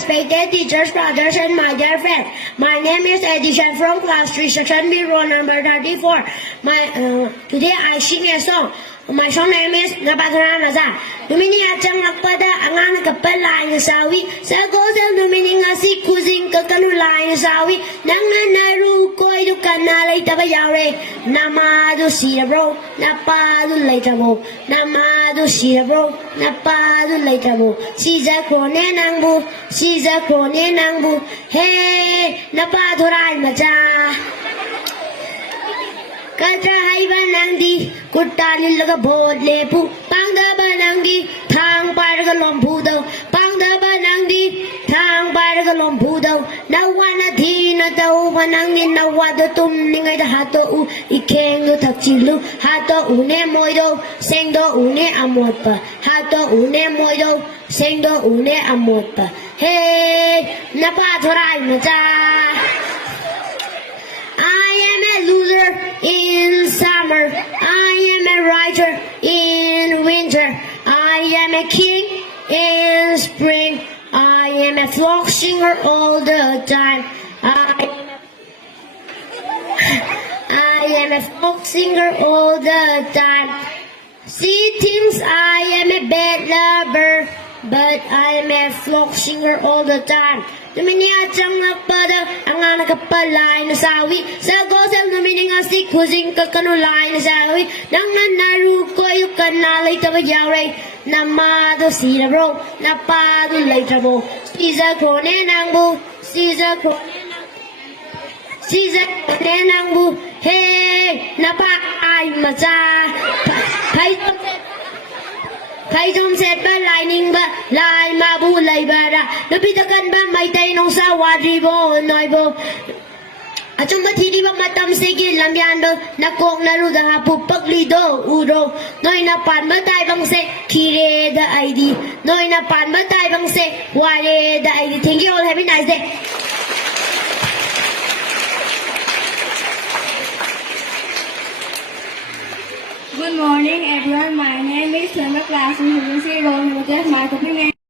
respected teachers, brothers, and my dear friends. My name is Edition from class 3, section B, roll number 34. Today I sing a song. My song name is Nabatana Naza. Dumini Achang Akpada, Angang Kapala in Sawi, Sagos Dumini Asi Kuzing Kakanula in Sawi, Nanganaru Koi to Kanale Tabayare, Namadu Sirabro, Napadu Latabo, Namadu Sirabro, Napadu Latabo, Caesar Crone Nambu, Caesar Crone Nambu, Hey, Napadu Rai Maja. Katra haiba nangdi, kutali laga bod lepu, pangda ba nangdi, thang parga lompu do, pangda ba nangdi, thang parga lompu do, nawana thina do, wanangni nawada tum ningai da hato u, ikeng do takchilu, hato une moido, sengdo une amotpa, hato une moido, sengdo une amotpa. Hey, napathorai macha. I am a loser in summer. I am a writer in winter. I am a king in spring. I am a folk singer all the time. I am a folk singer all the time. She thinks I am a bad lover, but I am a folk singer all the time. Dumini Achang Akpada, Angang Kapala in Sawi, Sagos and Dumini Asi Kuzing Kakanula in Sawi, Nanganaru Koyu Kanale Tabayare, Namado Sirabro, Napadu Latabo, Caesar Crone Nambu, Caesar Crone Nambu, Hey, Napa I Maza, Kaizom set ba lining ba lai mabu lai bara napitakan ba may tay nong sa wadribo noibo Achong bathidi ba matam sige lamyando nakok naru da hapu paglido uro noi na pan ba tay bang se kire da ID noi na pan ba tay bang se wale da ID. Thank you all, have a nice day. Good morning everyone, my name is Summer class in Roll number 10. My topic name